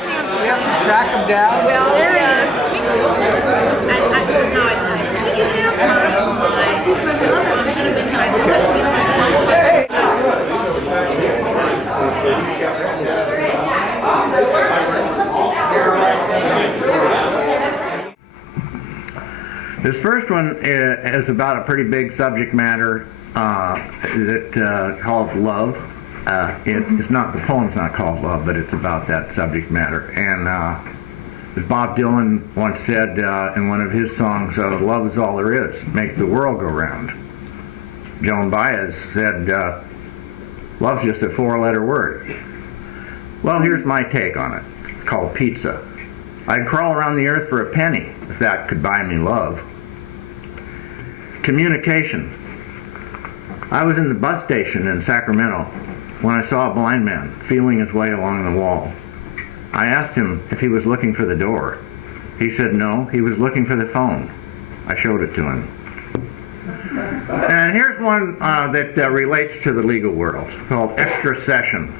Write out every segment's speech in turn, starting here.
We have to track him down. Well, there he is. This first one is about a pretty big subject matter that called love. It's not, the poem's not called Love, but it's about that subject matter. And as Bob Dylan once said in one of his songs, love is all there is, makes the world go round. Joan Baez said, love's just a four-letter word. Well, here's my take on it. It's called pizza. I'd crawl around the earth for a penny if that could buy me love. Communication. I was in the bus station in Sacramento when I saw a blind man feeling his way along the wall. I asked him if he was looking for the door. He said no, he was looking for the phone. I showed it to him. And here's one that relates to the legal world, called extra session.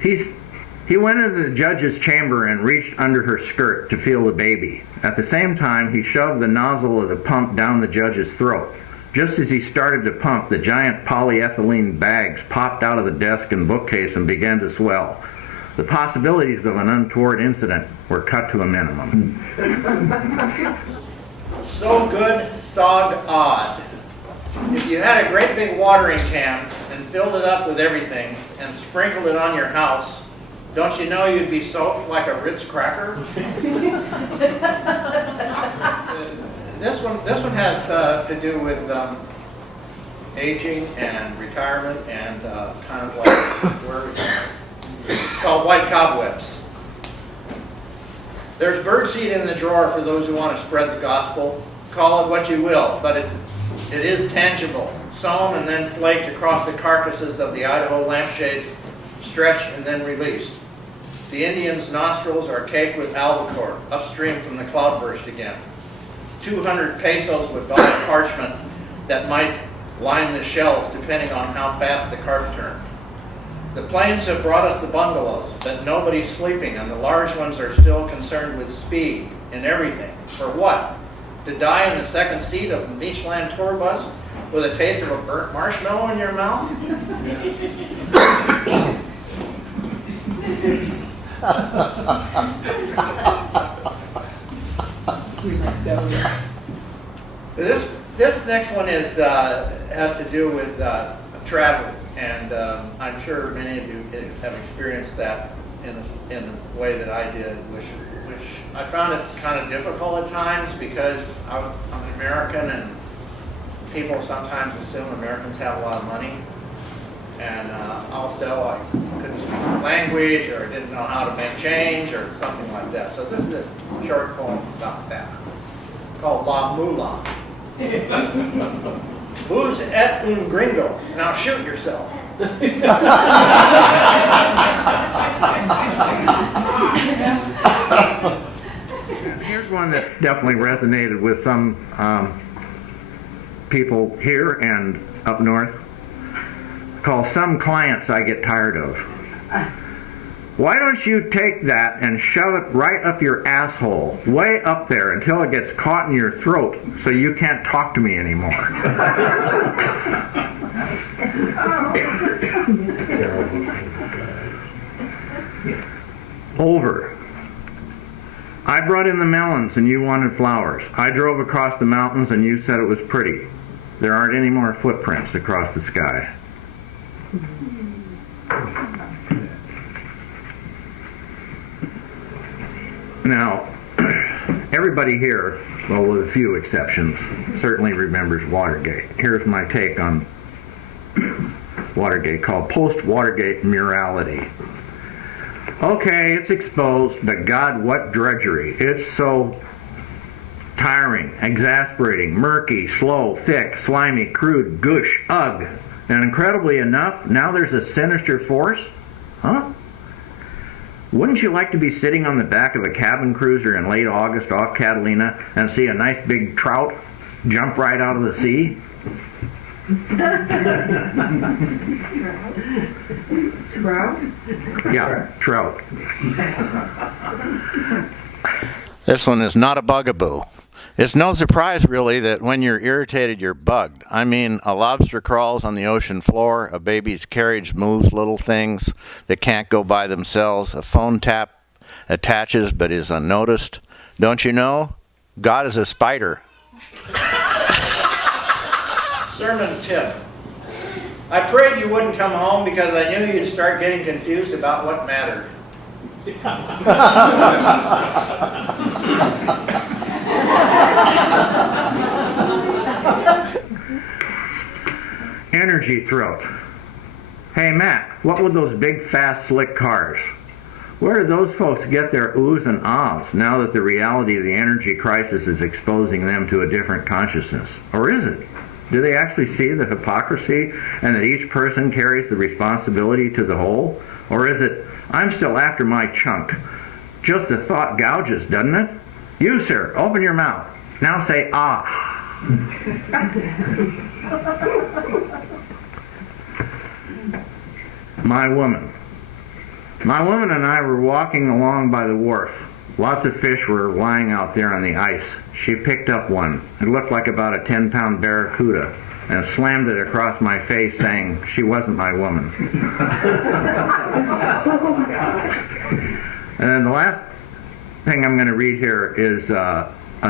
He went into the judge's chamber and reached under her skirt to feel the baby. At the same time, he shoved the nozzle of the pump down the judge's throat. Just as he started to pump, the giant polyethylene bags popped out of the desk and bookcase and began to swell. The possibilities of an untoward incident were cut to a minimum. So good, sog odd. If you had a great big watering can and filled it up with everything and sprinkled it on your house, don't you know you'd be soaked like a Ritz cracker? This one has to do with aging and retirement and kind of like it's called White Cobwebs. There's birdseed in the drawer for those who want to spread the gospel. Call it what you will, but it is tangible. Sown and then flaked across the carcasses of the Idaho lampshades, stretched and then released. The Indians' nostrils are caked with albacore, upstream from the cloudburst again. 200 pesos would buy a parchment that might line the shelves depending on how fast the cart turned. The planes have brought us the bungalows, but nobody's sleeping, and the large ones are still concerned with speed and everything. For what? To die in the second seat of the Beachland tour bus with a taste of a burnt marshmallow in your mouth? This next one is has to do with travel, and I'm sure many of you have experienced that in the way that I did, which I found it kind of difficult at times because I'm an American, and people sometimes assume Americans have a lot of money, and also I couldn't speak the language, or didn't know how to make change, or something like that. So this is a short poem about that, called La Mula. Vous êtes un gringo. Now shoot yourself. Here's one that's definitely resonated with some people here and up north, called Some Clients I Get Tired Of. Why don't you take that and shove it right up your asshole, way up there, until it gets caught in your throat so you can't talk to me anymore? Over. I brought in the melons and you wanted flowers. I drove across the mountains and you said it was pretty. There aren't any more footprints across the sky. Now, everybody here, well, with a few exceptions, certainly remembers Watergate. Here's my take on Watergate, called Post-Watergate Murality. Okay, it's exposed, but God, what drudgery. It's so tiring, exasperating, murky, slow, thick, slimy, crude, goosh, ugh. And incredibly enough, now there's a sinister force? Huh? Wouldn't you like to be sitting on the back of a cabin cruiser in late August off Catalina and see a nice big trout jump right out of the sea? Trout? Yeah, trout. This one is not a bugaboo. It's no surprise, really, that when you're irritated, you're bugged. I mean, a lobster crawls on the ocean floor, a baby's carriage moves little things that can't go by themselves, a phone tap attaches but is unnoticed. Don't you know? God is a spider. Sermon tip. I prayed you wouldn't come home because I knew you'd start getting confused about what mattered. Energy throat. Hey Matt, what with those big, fast, slick cars? Where do those folks get their oohs and ahs now that the reality of the energy crisis is exposing them to a different consciousness? Or is it? Do they actually see the hypocrisy and that each person carries the responsibility to the whole? Or is it, I'm still after my chunk? Just the thought gouges, doesn't it? You, sir, open your mouth. Now say, ah. My woman. My woman and I were walking along by the wharf. Lots of fish were lying out there on the ice. She picked up one. It looked like about a 10-pound barracuda and slammed it across my face saying she wasn't my woman. And then the last thing I'm going to read here is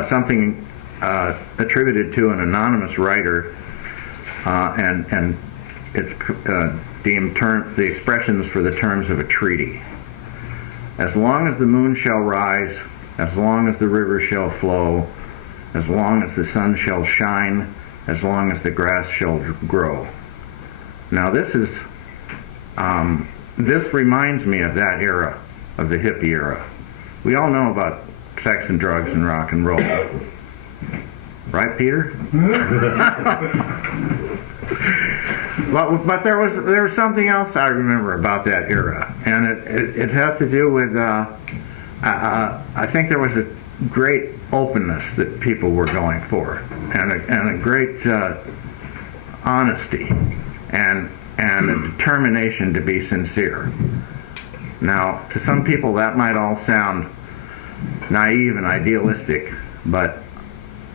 something attributed to an anonymous writer, and it's deemed the expressions for the terms of a treaty. As long as the moon shall rise, as long as the river shall flow, as long as the sun shall shine, as long as the grass shall grow. Now this reminds me of that era, of the hippie era. We all know about sex and drugs and rock and roll. Right, Peter? But there was something else I remember about that era, and it has to do with I think there was a great openness that people were going for, and a great honesty, and a determination to be sincere. Now, to some people that might all sound naive and idealistic, but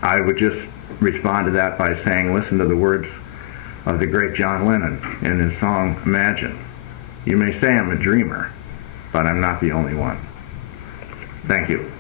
I would just respond to that by saying, listen to the words of the great John Lennon in his song Imagine. You may say I'm a dreamer, but I'm not the only one. Thank you.